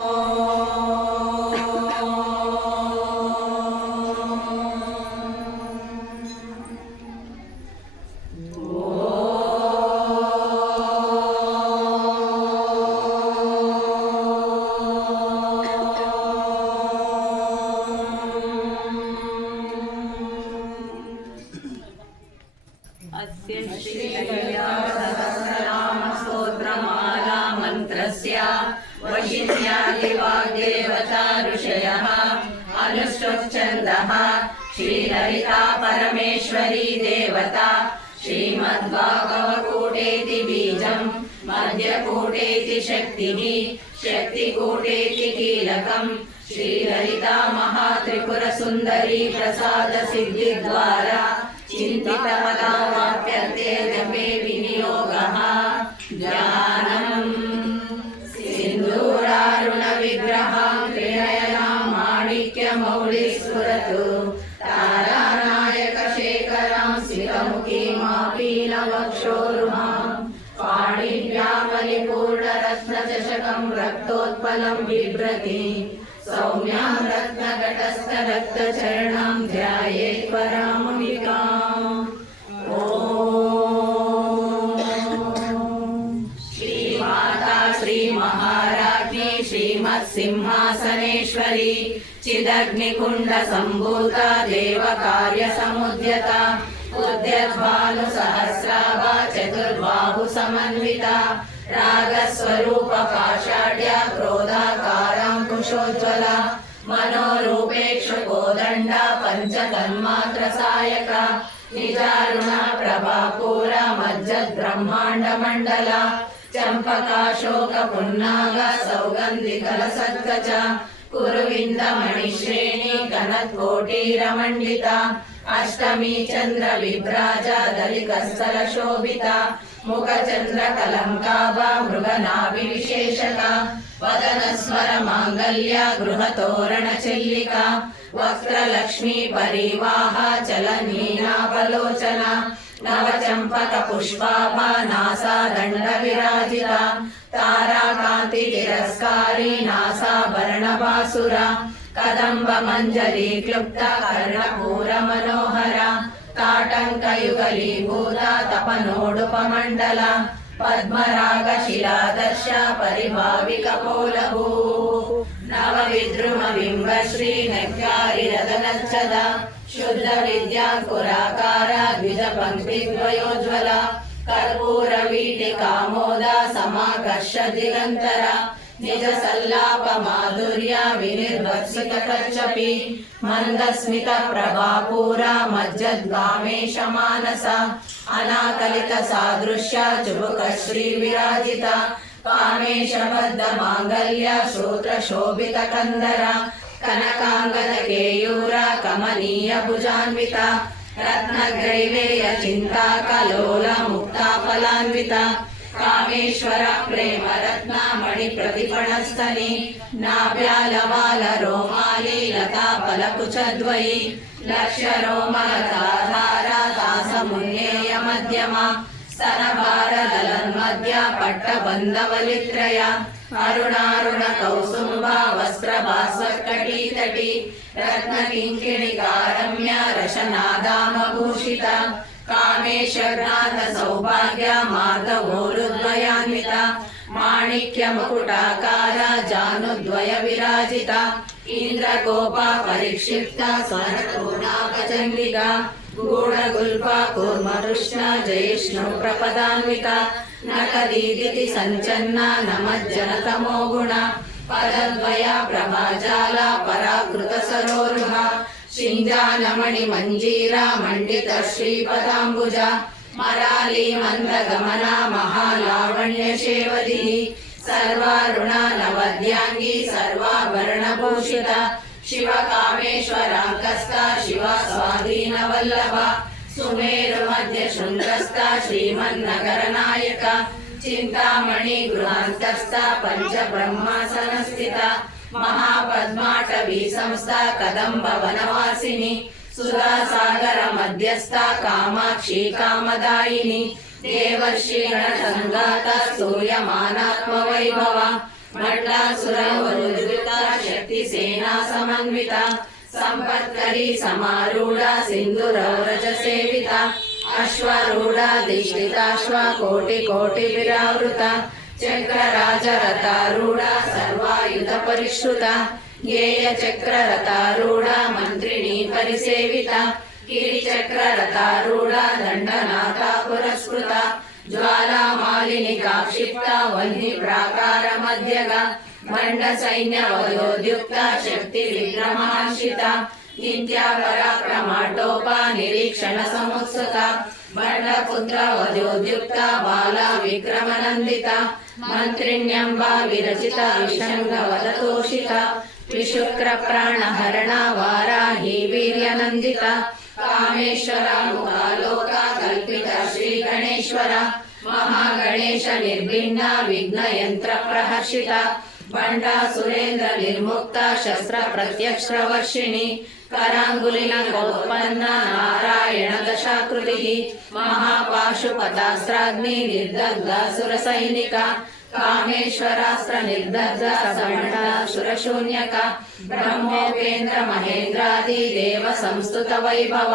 哦。प्रसादसिद्धिद्वारा चिन्तितपदावाप्यन्ते जपे विनियोगः ज्ञानम् सिन्दूरारुणविग्रहां त्रिनयनां माणिक्यमौलिस्फुरतु तारानायकशेखरां स्मितमुखीमापीनवक्षोरुहां पाणिभ्यामलिपूर्णरत्नचषकं रक्तोत्पलं बिभ्रति सौम्यां रत्नघटस्थरक्तचरणां ध्यायेत् चिदग्निकुण्डसम्भूता देवकार्यसमुद्यता उद्यद्भानुसहस्राभा चतुर्बाहुसमन्विता रागस्वरूपपाषाढ्या क्रोधाकाराङ्कुशोज्ज्वला मनोरूपेक्षुकोदण्डा पञ्चतन्मात्रसायका निजारुणा प्रभापूरा मज्जद्ब्रह्माण्डमण्डला चम्पकाशोकपुन्नाग सौगन्धिकलसत्कच कुरुविन्दमणिश्रेणी कनत्कोटीरमण्डिता अष्टमी चन्द्रविभ्राजा दलिकस्थलशोभिता मुखचन्द्रकलङ्काभा मृगनाभिविशेषका वदनस्वर माङ्गल्या गृहतोरणचल्लिका वक्त्रलक्ष्मी परिवाह चलनीनावलोचना नवचम्पकपुष्पाभा नासा दण्डविराजिता ताराकान्ति तिरस्कारी नासाभरणभासुरा कदम्बमञ्जरी क्लुप्ता कर्णपूरमनोहरा ताटङ्कयुगलीभूता तपनोडुपमण्डला पद्मरागशिलादर्श परिभाविकपोलभू नवविद्रुमबिम्बश्री नक्कारिरदनच्छदा शुद्धविद्याङ्कुराकारा द्विजपङ्क्तिद्वयोज्ज्वला कर्पूरवीटिकामोदा समाकर्ष दिगन्तरा निज सल्लाप माधुर्या विनिर्वत्सितकच्छपि मन्दस्मित प्रभापूरा मज्जद्गामेश मानसा अनाकलित सादृश्या चुबुक श्रीविराजिता कामेशबद्ध माङ्गल्य श्रोत्रशोभित कन्दरा कनकाङ्गद केयूरा कमनीय भुजान्विता రత్నగ్రైవేయ చింతాకలోలముక్తాఫలాన్విత కామేశ్వర ప్రేమ రత్నామణి ప్రతిపణస్థని. నాభ్యాలవాల రోమాలి లతాఫలకుచద్వయి లక్ష రోమలతాధారాసమున్నేయ మధ్యమ. స్తనభారదలన్మధ్య పట్టబంధవలిత్రయ. అరుణారుణ కౌసుంబ వస్త్ర భాస్వత్కటీతటి రత్న కింకిణికారమ్య రసనాదామభూషిత కామేశ్వరనాథ సౌభాగ్య మార్గవోరుద్వయాన్విత మాణిక్య ముకుటాకార జానుద్వయ విరాజిత ఇంద్రకోప పరిక్షిప్త స్వర్ణపూర్ణాకచండిగా परिक्षिप्ता स्वरपूर्णागचण्डिका गूढगुल्पा कूर्मरुष्ण जयिष्णु प्रपदान्विता नकदीदिति सञ्चन्ना नमज्जनतमो गुणा पदद्वया प्रभाजाला पराकृतसरोरुहा शिञ्जानमणिमञ्जीरा मण्डित श्रीपदाम्बुजा मराली मन्दगमना महालावण्यशेवदिः सर्वारुणा नवद्याङ्गी सर्वाभरणभूषिता शिवकामेश्वराङ्कस्ता शिवा स्वाधीनवल्लभा सुमेरुमध्यशृङ्गस्था श्रीमन्नगरनायका चिन्तामणि गृहान्तस्था पञ्चब्रह्मासनस्थिता महापद्माटवी संस्था कदम्ब वनवासिनी सुधासागर मध्यस्था कामाक्षी कामदायिनी మండలాసురవరుదుతా శక్తి సేనా సమన్విత సంపత్కరి సమారూఢ సింధురౌరజ సేవిత అశ్వరూఢ దిష్టితాశ్వ కోటి కోటి విరావృత చక్రరాజరతారూఢ సర్వాయుధ పరిశ్రుత గేయ చక్రరతారూఢ మంత్రిణి పరిసేవిత గిరిచక్రరతారూఢ దండనాథ పురస్కృత జ్వాలామాలిని కాక్షిప్త వహ్ని ప్రాకార మధ్యగా మండ సైన్య వయోద్యుక్త శక్తి విగ్రమాశ్రిత నిత్యా పరాక్రమాటోప నిరీక్షణ సముత్సుక బండపుత్ర వధోద్యుక్త బాల విక్రమనందిత మంత్రిణ్యంబ విరచిత విషంగ వదతోషిత విశుక్ర ప్రాణహరణ వారాహి వీర్యనందిత కామేశ్వర ముఖాలోక కల్పిత శ్రీ గణేశ్వర మహాగణేశ నిర్భిన్న విఘ్న యంత్ర ప్రహర్షిత. బండా సురేంద్ర నిర్ముక్త శస్త్ర ప్రత్యక్ష వర్షిణి. కరాంగులిన ఉత్పన్న నారాయణ దశాకృతి మహాపాశుపతాస్త్రాగ్ని నిర్దగ్ధ సుర సైనిక కామేశ్వరాస్త్ర నిర్దగ్ధ సుర శూన్యక బ్రహ్మోపేంద్ర మహేంద్రాది దేవ సంస్థుత వైభవ.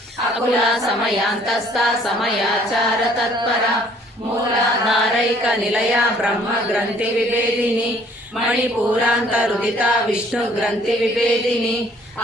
अकुला समयांतस्ता समयाचार तत्परा मूलाधारैक निलया ब्रह्मग्रन्थि विभेदिनि मणिपूरान्तरुदिता विष्णुग्रन्थि विभेदिनि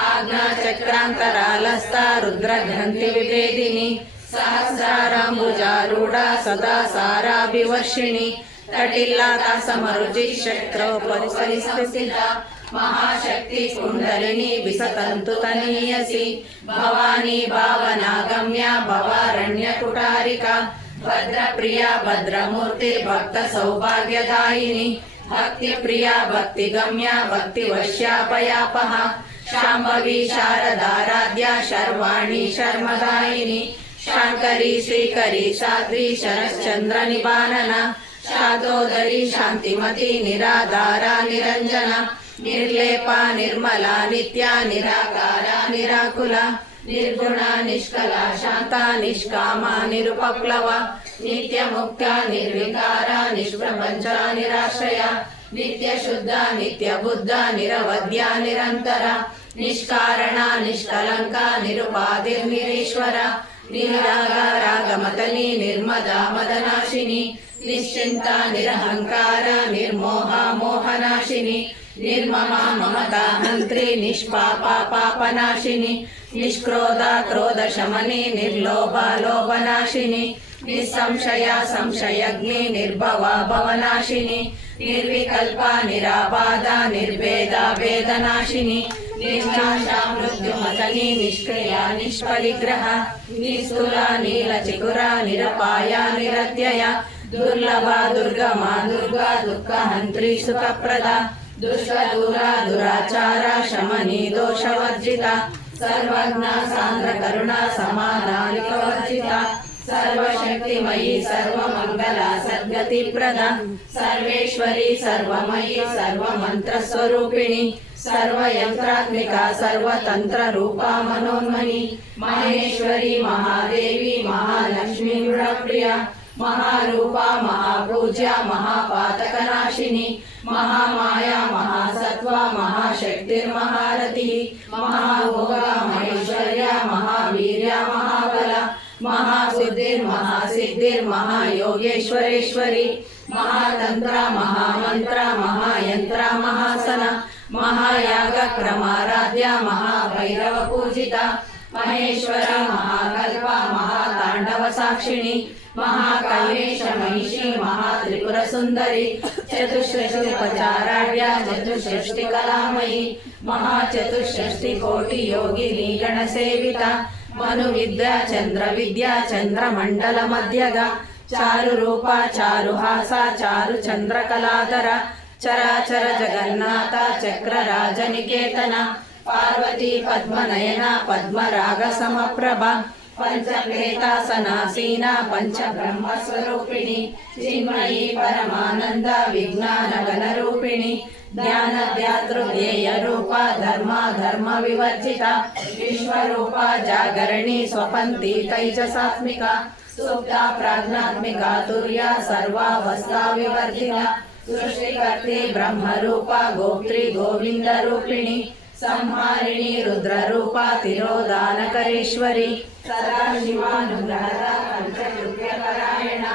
आज्ञाचक्रान्तरालस्ता रुद्रग्रन्थि विभेदिनि सहस्राराम्बुजारूढा सदा साराभिवर्षिणि। तटिल्लाता समरुचिशक्रोपरिसंस्थिता महाशक्ति कुण्डलिनी विसतन्तुतनीयसि भवानी भावनागम्या भवारण्यकुटारिका। भद्रप्रिया भद्रमूर्तिर्भक्तसौभाग्यदायिनी। भक्तिप्रिया भक्तिगम्या भक्तिवश्यापयापहा शाम्भवी शारदाराध्या शर्वाणी शर्मदायिनी। शाङ्करी श्रीकरी साध्वी शरश्चन्द्रनिबानना शातोदरी शान्तिमती निराधारा निरञ्जना నిర్లేప నిర్మల నిత్య నిరాకార నిరాకుల నిర్గుణ నిష్కల శాంత నిష్కామ నిరుపప్లవ నిత్య ముక్త నిర్వికార నిష్ప్రపంచ నిరాశ్రయ నిత్య శుద్ధ నిత్య బుద్ధ నిరవధ్య నిరంతర నిష్కారణ నిష్కలంక నిరుపాధిర్నిరీశ్వర నిరాగారాగమతని నిర్మదా మదనాశిని నిశ్చింత నిరహంకార నిర్మోహ మోహనాశిని నిర్మమ మమతా హంత్రి నిష్పాప పాపనాశిని నిష్క్రోధ క్రోధ శమని నిర్లోభ లోభనాశిని నిస్సంశయ సంశయగ్ని నిర్భవ భవనాశిని నిర్వికల్ప నిరాబాధ నిర్వేద వేదనాశిని నిష్ఠాశా మృత్యుమతని నిష్క్రియ నిష్పరిగ్రహ నిస్థుల నీల చికుర నిరపాయ నిరత్యయ దుర్లభ దుర్గమా దుర్గా దుష్టదూరా దురాచార శమని దోషవర్జిత సర్వజ్ఞ సాంద్ర కరుణ సమాధానిక వర్జిత సర్వశక్తిమయీ సర్వమంగళ సద్గతి ప్రద సర్వేశ్వరి సర్వమయీ సర్వమంత్రస్వరూపిణి సర్వయంత్రాత్మిక సర్వతంత్ర రూపా మనోన్మణి మహేశ్వరి మహాదేవి మహాలక్ష్మి ప్రియ మహారూప మహాపూజ్య మహాపాతకనాశిని महामाया महासत्वा महाशक्तिर्महारथी। महाभोगा महेश्वर्या महावीर्या महाबला। महासिद्धिर्महासिद्धिर्महायोगेश्वरेश्वरी महातन्त्रा महामन्त्रा महायन्त्रा महासना। महायागक्रमाराध्या महाभैरवपूजिता। महेश्वरा महाकल्पा महाताण्डवसाक्षिणी। పూజిత మహేశ్వర మహాకాళేశ మహిషి మహాత్రిపుర సుందరి చతుషష్టి చతుషష్టి కళామయి మహాచతుషష్టి కోటి యోగి నీగణ సేవిత మను విద్య చంద్ర విద్య చంద్రమండల మధ్యగా చారు రూప చారు హాస చారు చంద్ర కళాధర చరాచర జగన్నాథ చక్ర రాజనికేతన పార్వతీ పద్మనయన పద్మరాగ సమప్రభ पञ्चप्रेतासनासीना पञ्चब्रह्मस्वरूपिणि चिन्मयी परमानन्द विज्ञानगणरूपिणि ज्ञानध्यातृध्येयरूपा धर्मा धर्मविवर्जिता विश्वरूपा जागरणी स्वपन्ति तैजसात्मिका सुप्ता प्राज्ञात्मिका तुर्या सर्वावस्था विवर्धिता सृष्टिकर्त्री ब्रह्मरूपा गोप्त्री गोविन्दरूपिणी వివర్జిత సృష్టికర్తి బ్రహ్మరూప సంహారిణి రుద్రరూప తిరోదానకరేశ్వరి సదాశివానుగ్రహరాయణ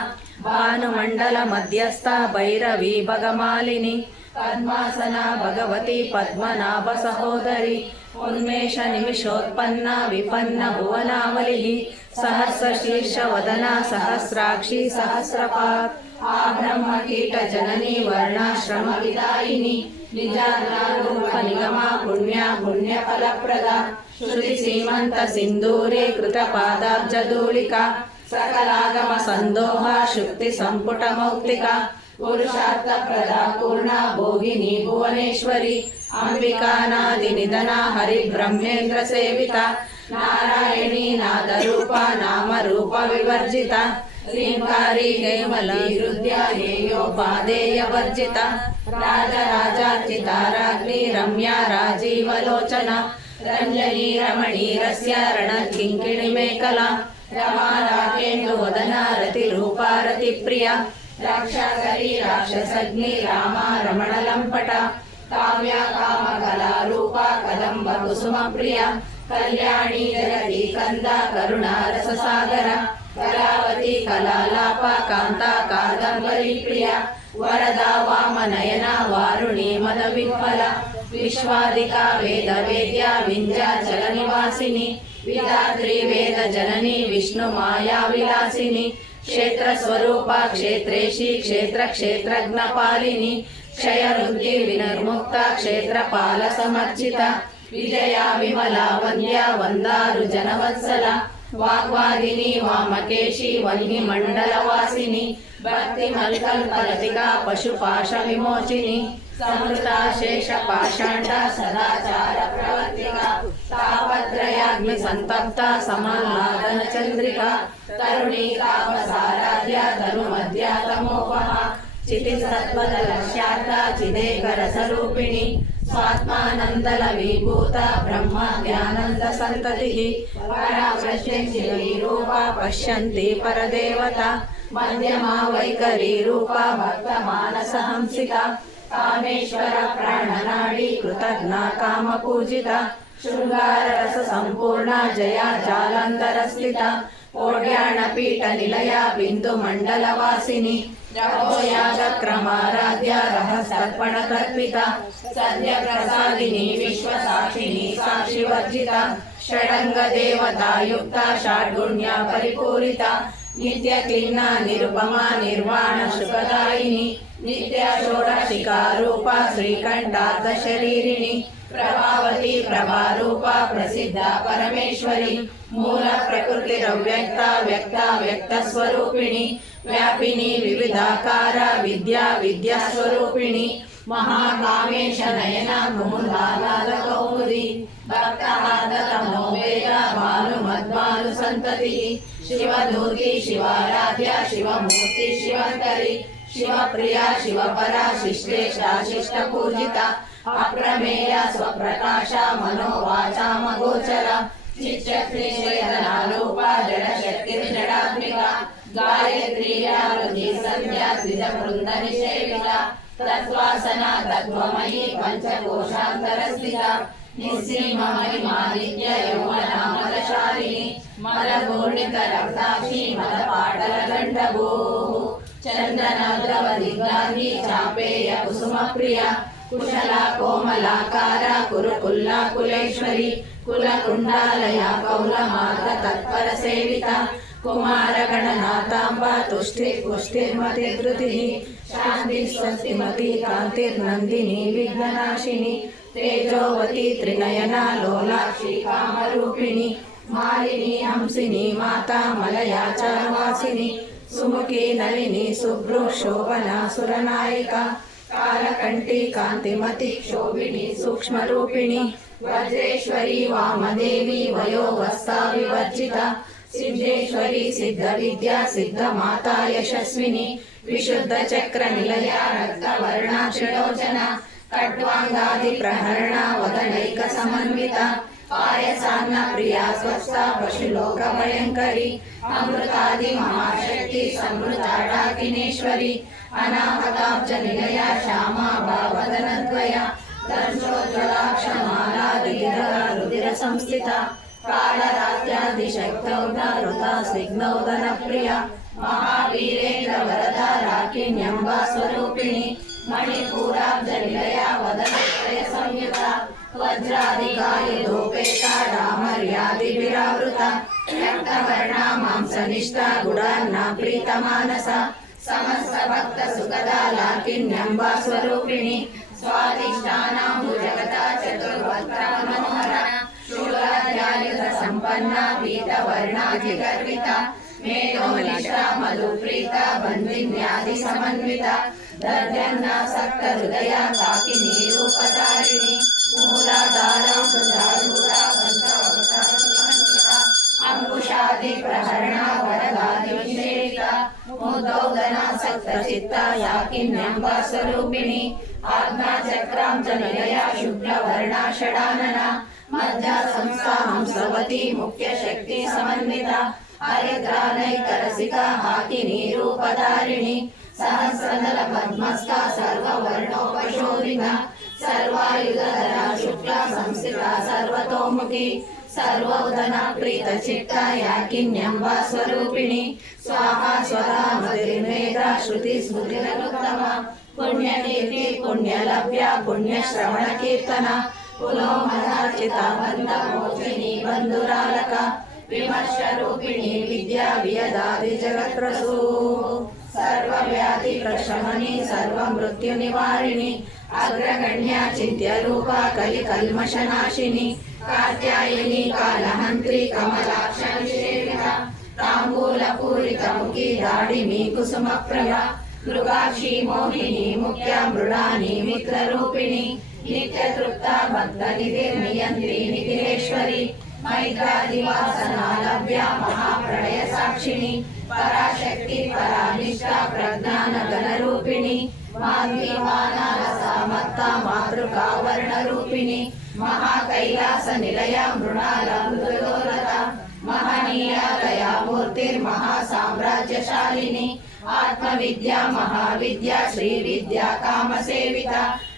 భానుమండల మధ్యస్థ భైరవి భగమాలిని. పద్మాసన భగవతి పద్మనాభ సహోదరి. ఉన్మేష నిమిషోత్పన్న విపన్న భువనావలి సహస్ర శీర్ష వదన సహస్రాక్షి సహస్రపాత్. ఆ బ్రహ్మ కీట జనని వర్ణాశ్రమ విదాయిని నిజారూప నిగమ పుణ్య పుణ్య ఫలప్రద శృతి సీమంత సింధూరే కృత పాదాబ్జధూళిక సకలాగమ సందోహ శుక్తి సంపుట మౌక్తిక పురుషార్థ ప్రదా పూర్ణ భోగిని భువనేశ్వరి అంబికానాది నిధన హరి బ్రహ్మేంద్ర సేవిత నారాయణీ నాదరూప నామ రూప వివర్జిత ह्रीङ्कारी हेमलीहृद्या हेयोपादेयवर्जिता राजराजार्चिताराग्नि रम्या राजीवलोचना रञ्जनी रमणीरस्य रणकिङ्किणि मे कला रमा राकेन्दुवदना रतिरूपा रतिप्रिया राक्षाकरी राक्षसग्नि रामा रमणलम्पटा काम्या कामकला रूपा कदम्ब कुसुमप्रिया కళ్యాణి జగతి కంద కరుణ రస సాగర కళావతి కళాలాప కాంత కాదంబరి ప్రియ వరద వామనయన వారుణి మద విహ్వల విశ్వాదిక వేద వేద్య వింధ్యాచల నివాసిని విధాత్రి వేద జనని విష్ణు మాయా విలాసిని క్షేత్ర స్వరూప క్షేత్రేషి క్షేత్ర క్షేత్రజ్ఞ పాలిని క్షయ రుద్రి వినర్ముక్త క్షేత్రపాల సమర్చిత విజయ విమల వంద్య వందారు జనవత్సల. వాగ్వాదిని వామకేశి వల్లి మండలవాసిని భక్తి మల్కల్పలతిక పశుపాశ విమోచిని. సమృత శేష పాషాండ సదాచార ప్రవర్తిక. తాపత్రయాగ్ని సంతప్త సమాలాదన చంద్రిక. తరుణీ తాపసారాధ్య తను మధ్య తమోపహ చితి సత్వద లక్ష్యార్థ చిదేకర స్వరూపిణి స్వాత్మానందల విభూత బ్రహ్మ జ్ఞానంద సంతతి పరామృశ్యంతి రూప పశ్యంతి పరదేవత మధ్యమా వైఖరి రూప భక్త మానస హంసిత కామేశ్వర ओड्याणपीठनिलया बिन्दुमण्डलवासिनि। रघोयागक्रमाराध्या रहसर्पणकल्पिता सद्यप्रसादिनी विश्वसाक्षिणी साक्षिवर्जिता षडङ्गदेवतायुक्ता षाड्गुण्या परिपूरिता नित्यक्लिन्ना निरुपमा नित्युकदायिनि नित्या षोडशिका रूपा श्रीखण्डाधशरीरिणि ప్రభావతి ప్రభారూప ప్రసిద్ధ పరమేశ్వరి. మూల ప్రకృతి వ్యక్త వ్యక్త వ్యక్త స్వరూపిణి వ్యాపిని వివిధాకార విద్యా విద్యా స్వరూపిణి మహాకామేశ నయన కుముదానాద కౌముది. భక్తహార్దతమో వేద భాను మద్భాను సంతతి. శివదూతి శివారాధ్య శివమూర్తి శివంకరి శివప్రియ శివపర శిష్టేష శిష్ట పూజిత. అప్రమేయ స్వప్రకాశ మనోవాచామగోచర గోచర చిచ్చక్తి జడ శక్తి జడాత్మిక గాయత్రి వ్యావృతి ద్విజ బృంద నిషేవిత తత్వాసన తత్వమయి పంచకోశాంతర స్థిత నిస్సీమ మహిమాదిత్య యౌవన మదశాలిని రక్తాక్షి పాటల గండభూ దిగ్గాంగి చాపేయ కుసుమ ప్రియ కుశల కోమలాకార కురుకుల్ల కులేశ్వరి కుల కుండాలయ కౌల మాత తత్పర సేవిత కుమార గణనాథాంబ తుష్టి పుష్టిర్మతి ధృతి శాంతి స్వస్తిమతి కాంతిర్నందిని విఘ్ననాశిని తేజోవతి త్రినయన లోలాక్షి కామరూపిణి మాలిని హంసిని మాత మలయాచారవాసిని సుముఖి నలిని శుభ్రు శోభన సురనాయిక कालकण्ठी कान्तिमति शोभिणी सूक्ष्मरूपिणी वज्रेश्वरी वामदेवी वयोवस्ता विवर्जिता, सिद्धेश्वरी, सिद्धविद्या, सिद्धमाता, यशस्विनी, विशुद्धचक्रनिलया, रक्तवर्णा षडोचना खट्वाङ्गादिप्रहरणा वदनैकसमन्विता, पायसान्न, प्रिया, स्वस्था, पशुलोकभयङ्करी अमृतादिमहाशक्ति समृताडाकिनेश्वरी అనాహతాబ్జ నిలయ శ్యామా భావదనద్వయ దర్శోజ్వలాక్షమాలాదిర రుదిర సంస్థిత కాళరాత్యాదిశక్తౌదారుతా సిగ్నౌదన ప్రియ మహావీరేంద్ర వరద రాకిణ్యంబా స్వరూపిణి మణిపూరాబ్జ నిలయ వదనత్రయ సంయుత వజ్రాధికాయుధోపేత డామర్యాది విరావృత రక్తవర్ణ మాంసనిష్ట గుడాన్న ప్రీతమానస సమస్త భక్త సుఖదా స్వరూపిణి స్వాదిష్టానాంబు జగత చతుర్వక్ర మనోహర శూలాధ్యాయుధ సంపన్న పీత వర్ణాధి గర్విత మేధోనిష్ట మధు ప్రీత బంధిన్యాది సమన్విత. దర్జన్నాసక్త హృదయ కాకి నీరూపదారిణి మూలాధారం సుధారూఢ ముదోదనాసక్త చిత్త యాకిన్యంబ స్వరూపిణి ఆజ్ఞా చక్రాంచ నిలయ శుక్ల వర్ణ షడానన మధ్య సంస్థా హంసవతి ముఖ్య శక్తి సమన్విత హరిద్రానైకరసిక సర్వాయుధర శుక్ల సంస్థిత సర్వతోముఖి. సర్వోదన ప్రీత చిత్త యాకిన్యంబా స్వరూపిణి. స్వాహా స్వదా మతిర్వేద శృతి స్మృతిరనుత్తమ. పుణ్యకీర్తి పుణ్యలభ్య పుణ్యశ్రవణ కీర్తన. పులోమనార్చిత బంధ మోచిని బంధురాలక. విమర్శ రూపిణి విద్యా వియదాది జగత్రసూ సర్వవ్యాధి ప్రశమని సర్వ మృత్యు నివారిణి అగ్రగణ్య చింత్య రూప కలి కల్మషనాశిని కాత్యాయని కాలహంత్రి కమలాక్ష నిషేవిత తాంబూల పూరిత ముఖి దాడిమి కుసుమ ప్రభ మృగాక్షి మోహిని ముఖ్య మైత్రాదివాసనాలభ్య మహాప్రళయ సాక్షిణి పరాశక్తి పరానిష్ట ప్రజ్ఞాన గణ రూపిణి మాధ్వీమానాల మాతృకావరణ రూపిణి మహాకైలాస నిలయ మృణాల మృదులోలత మహనీయాలయ మూర్తిర్మహా సామ్రాజ్యశాలిని ఆత్మ విద్యా మహావిద్యా శ్రీ విద్యా కామసేవిత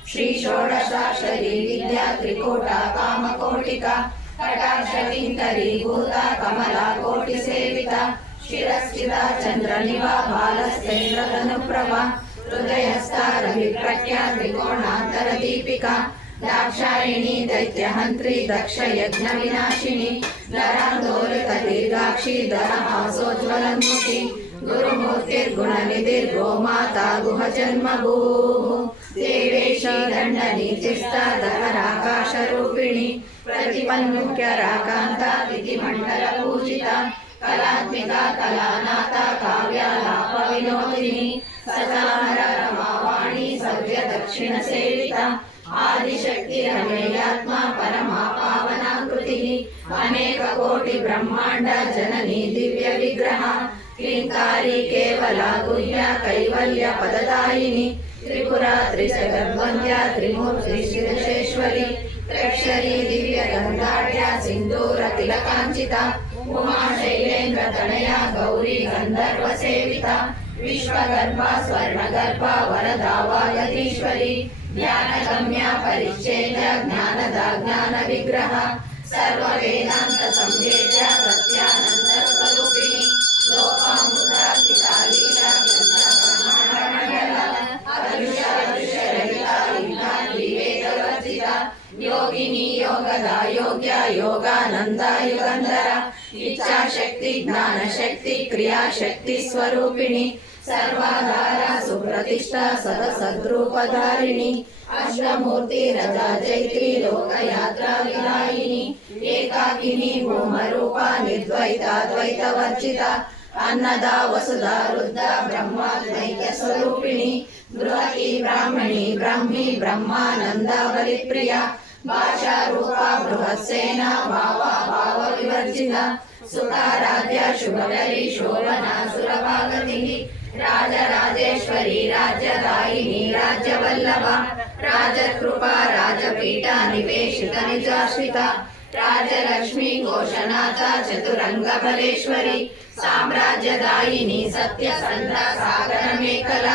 శ్రీ షోడశాక్షరీ విద్యా త్రికూట కామకోటిక కటాక్షకింకరీ భూత కమలా కోటి సేవిత శిరస్థిత చంద్ర నివా హృదయస్థ రవి ప్రఖ్యా త్రికోణాంతర దీపిక దాక్షాయిణి దైత్యహంత్రి దక్ష యజ్ఞ వినాశిని నరాందోలిత దీర్ఘాక్షి దరహాసోజ్వలన్ముఖి గురుమూర్తిర్గుణ నిధిర్గోమాతా గుహ జన్మ భూ దేవేశ దండ నీతిస్థ దహరాకాశ రూపిణి ప్రతిపన్ముఖ్య రాకాంత విధి మండల పూజిత కళాత్మిక కళానాథ కావ్యాలాప వినోదిని సకలహర రమావాణి సవ్య దక్షిణ त्रिपुरा त्रिशगर्वन्या त्रिमूर्ति शिरशेश्वरी त्रेक्षरी दिव्यगन्धाढ्या सिन्दूरतिलकाञ्चिता उमा शैलेन्द्रतनया गौरी गन्धर्वसेविता विश्वगर्भा स्वर्णगर्भा वरदा वागधीश्वरी ज्ञानगम्या परिच्छेद ज्ञानदा ज्ञानविग्रह सर्ववेदान्तसंवेद्या सत्यान యోగిని యోగద యోగ్య యోగానంద యుగంధర ఇచ్ఛాశక్తి జ్ఞానశక్తి క్రియాశక్తి స్వరూపిణి సర్వాధార సుప్రతిష్ట సదసద్రూపధారిణి అష్టమూర్తి రజా జైత్రి లోకయాత్ర విలాయిని ఏకాకిని భూమరూప నిర్ద్వైతాద్వైత వర్జిత అన్నదా వసుధా రుద్ర బ్రహ్మాద్వైత స్వరూపిణి బృహతి బ్రాహ్మణి బ్రహ్మి బ్రహ్మానంద బలిప్రియ భాషా రూప బృహస్సేన భావ భావ వివర్జిత సుతారాధ్య శుభకరి శోభనా సురభాగతి రాజరాజేశ్వరి రాజ్యదాయిని రాజ్యవల్లభ రాజకృప రాజపీఠ నివేశిత నిజాశ్రిత రాజలక్ష్మి ఘోషనాథ చతురంగ ఫలేశ్వరి సామ్రాజ్యదాయిని సత్య సంత సాగర మేకల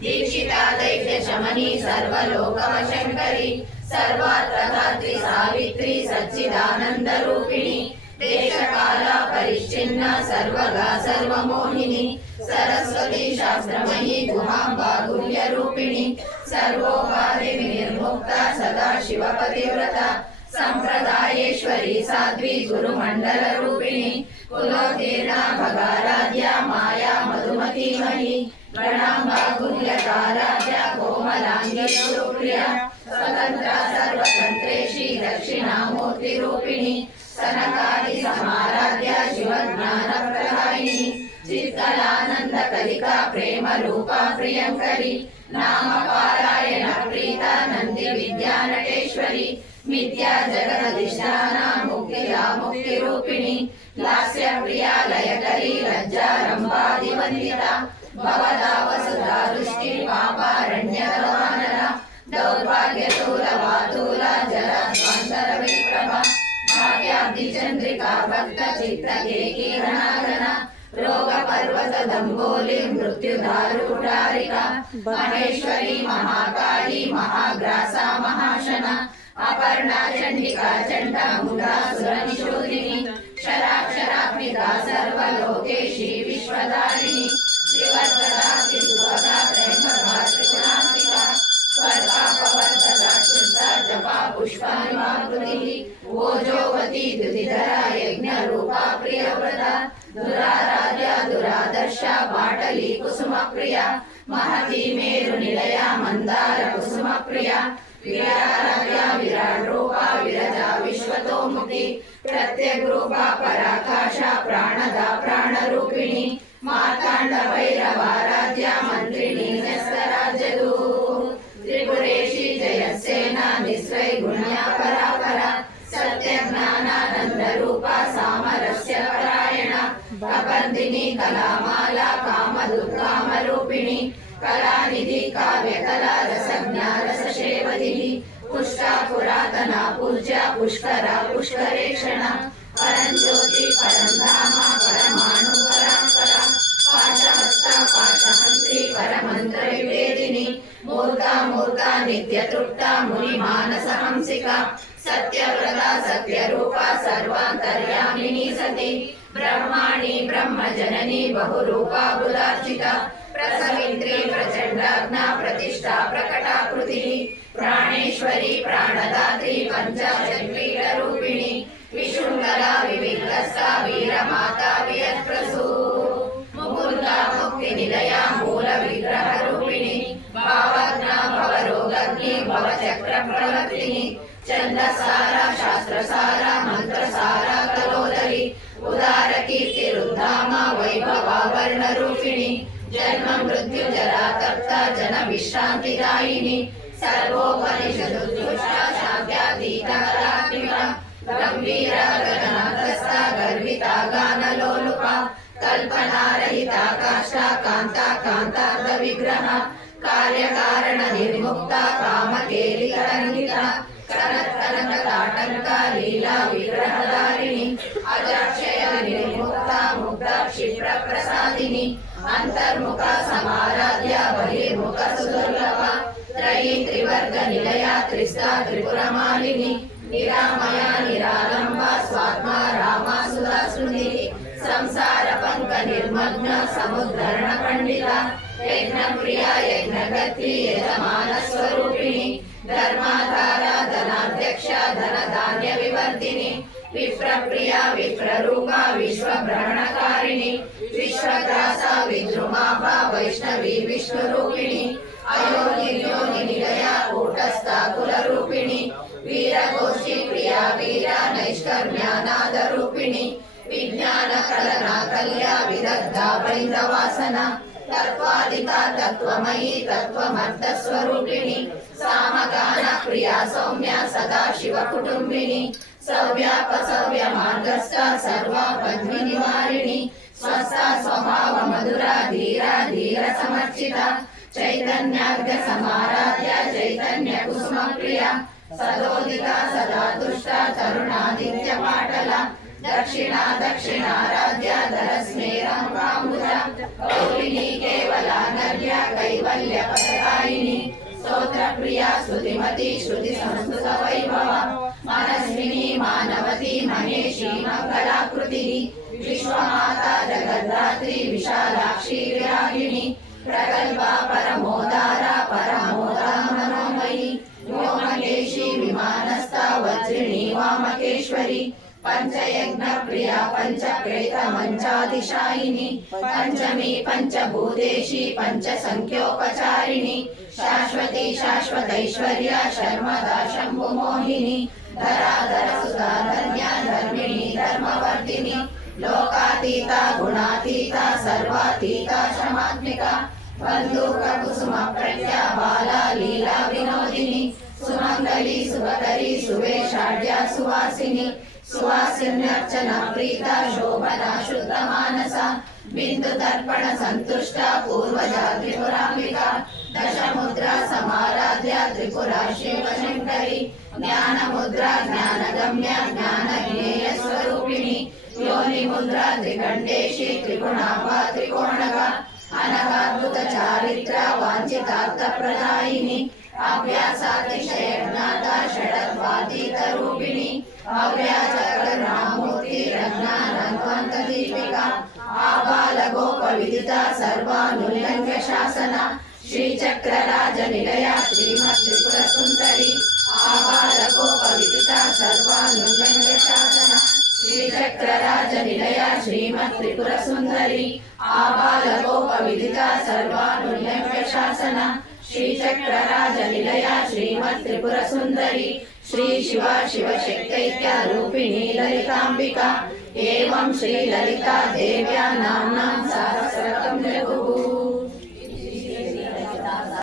దీక్షిత దైత్య శమని సర్వలోకవశంకరి సర్వాత్రధాత్రి సావిత్రి సచ్చిదానంద రూపిణి. దేశకాల పరిచ్ఛిన్న సర్వగా సర్వమోహిని. సరస్వతి శాస్త్రమయీ గుహాంబాగుల్య రూపిణి. సర్వోపాధి నిర్ముక్త సదా శివపతివ్రత. సంప్రదాయేశ్వరి సాధ్వి గురు మండల రూపిణి. కులోతీర్ణ భగారాధ్య మాయా మధుమతి మహి కోమలాంగి సుప్రియ స్వతంత్ర సర్వతంత్రేషి దక్షిణామూర్తి రూపిణి సనకాది సమారాధ్య శివజ్ఞాన ప్రదాయిని చిత్తలానంద కలిక ప్రేమ రూప ప్రియంకరి నామ పారాయణ ప్రీత నంది విద్యా నటేశ్వరి విద్యా జగదధిష్టాన ముక్తిదా ముక్తి రూపిణి లాస్య ప్రియ भक्त चित्त मृत्यु दारुटारिका महेश्वरी, महाकाली, महाग्रासा, महाशन, अपर्णा चंडिका चंडा मुदा सुरनिशोधिनी शराक्षरा पिता विश्वदारिणी त्रिवर्तदा वत्सा जपा पुष्पानिमाकृतिः ओजोवती द्युतिधरा यज्ञरूपा प्रियव्रता दुराराध्या दुरादर्शा बाटली कुसुमप्रिया महती मेरुनिलया मन्दार कुसुमप्रिया विराराध्या विराड्रूपा विरजा विश्वतोमुखी प्रत्यग्रूपा पराकाशा प्राणदा प्राणरूपिणी मार्ताण्ड भैरवाराध्या मन्त्रिणी ಕಲಾಮಾಲಾ ಕಾಮಧು ಕಾಮರೂಪಿಣಿ ಕಲಾನಿಧಿ ಕಾವ್ಯ ಕಲಾ ರಸಜ್ಞಾ ರಸ ಸೇವದಿಲಿ ಪುಷ್ಟ ಪುರಾತನ ಪೂಜ್ಯ ಪುಷ್ಕರ ಪುಷ್ಕರೇಕ್ಷಣ ಪರಂಜ್ಯೋತಿ ಪರಂಧಾಮ ಪರಮಾಣು ಪರಂಪರ ಪಾಠಹಸ್ತ ಪಾಠಹಂತ್ರಿ ಪರಮಂತ್ರಿ मूर्ता मूर्ता नित्यतुक्ता मुनि मानस हंसिका। सत्य मुनिमानसहंसिका सत्य रूपा, सर्वान्तर्यामिनी सती। ब्रह्माणि बहु रूपा बुलार्चिता प्रसवित्री, प्रचण्डाग्ना, प्रतिष्ठा, प्रकटाकृतिः। प्राणेश्वरी, प्राणदात्री पञ्चाशन्वीररूपिणी विशृङ्गला विविधस्ता वीरमाता प्रप्रवर्तिनि छन्दसारा, शास्त्रसारा, मन्त्रसारा कलोदरी उदारकीर्तिरुद्धामा, वैभवाभरणरूपिणि। जन्म मृत्युजरा कर्ता जन विश्रान्तिदायिनि सर्वोपनिषदुद्दुष्टा शान्त्यातीतकलात्मिका गम्भीरा गगनाथस्था गर्विता गानलोलुपा कल्पनारहिता, काष्ठा కార్యకారణ నిర్ముక్త కామకేలి తరంగిత కనత్కనక తాటంక లీలా విగ్రహదారిణి అజాక్షయ నిర్ముక్త ముగ్ధ క్షిప్ర ప్రసాదిని అంతర్ముఖ సమారాధ్య బహిర్ముఖ సుదుర్లభ త్రయీ త్రివర్గ నిలయ త్రిస్తా త్రిపురమాలిని నిరామయ నిరాలంబ స్వాత్మ రామ సుధాసుని సంసార పంక నిర్మగ్న సముద్ధరణ పండిత यज्ञप्रिया यज्ञगति यजमानस्वरूपिणि धर्माधारा धनाध्यक्ष धनधान्यविवर्धिनि विप्रप्रिया विप्ररूपा विश्वभ्रमणकारिणि विश्वग्रासा विद्रुमापा वैष्णवी विष्णुरूपिणि अयोगिन्योनि निलया कूटस्थाकुलरूपिणि वीरघोषि प्रिया वीरा नैष्कर्म्यानादरूपिणि विज्ञानकलना कल्या विदग्धा वैन्दवासना నైష్కర్మ్యానాద తత్వమయీ తత్వమర్థ సామగాన ప్రియా సౌమ్య సదా శివ కుటుంబిని సవ్యాప సవ్య మార్గస్థ సర్వా పద్మి నివారిణి స్వస్థ స్వభావ మధుర ధీర ధీర సమర్చిత చైతన్యార్ఘ సమారాధ్య చైతన్య కుసుమ ప్రియ సదోదిత సదా దుష్ట తరుణాదిత్య పాటల దక్షిణ దక్షిణారాధ్య ధర స్మేరం కాముద గౌరిని కేవల నవ్య కైవల్య పదకాయిని స్తోత్ర ప్రియ శృతిమతి శృతి సంస్కృత వైభవ. మనస్విని మానవతి మహేషి మంగళాకృతి విశ్వమాత జగద్ధాత్రి విశాలాక్షి విరాగిణి ప్రగల్భ పరమోదార పరమోద మనోమయి. వ్యోమకేశి విమానస్థ వజ్రిణి వామకేశ్వరి. पञ्चयज्ञप्रिया, पञ्चप्रेतमञ्चादिशायिनि, पञ्चमी पञ्चभूतेशी पञ्चसङ्ख्योपचारिणि शाश्वती शाश्वतैश्वर्या, शर्मदा शम्भुमोहिनी धराधरसुधा धन्या धर्मिणी, धर्मवर्धिनी, लोकातीता, गुणातीता, सर्वातीता, क्षमात्मिका बन्धुककुसुमप्रज्ञा बाला, लीला, विनोदिनी सुमङ्गली सुभकरी, सुवेशाढ्या, सुवासिनी లీలా వినోదిని సుమంగళి శుభకరి సువేషాఢ్య సువాసిని సువాసిన్యర్చన ప్రీత శోభన శుద్ధ మానస బిందు తర్పణ సంతుష్ట పూర్వజ త్రిపురాంబిక దశముద్ర సమారాధ్య త్రిపుర अनकाभूत चारित्रा वांछितार्थ प्रदायिनी अभ्यासातिशय ज्ञाता षडद्वातीत रूपिणी अव्याचकल रामूर्ती रत्ना रघ्वन्त दीपिका आबालगोपविदिता सर्वानुल्लङ्घ्य शासना श्रीचक्रराज आबालगोपविदिता सर्वानुल्लङ्घ्य శ్రీచక్రరాజ నిలయ శ్రీమత్ త్రిపుర సుందరి ఆబాల గోప విదిత సర్వానుల్లంఘ్య శాసన శ్రీచక్రరాజ నిలయ శ్రీమత్ త్రిపుర సుందరి శ్రీ శివ శివ శక్తైక్య రూపిణి లలితాంబిక ఏం శ్రీ లలితా దేవ్యా నామ్నాం సహస్రకం జగుః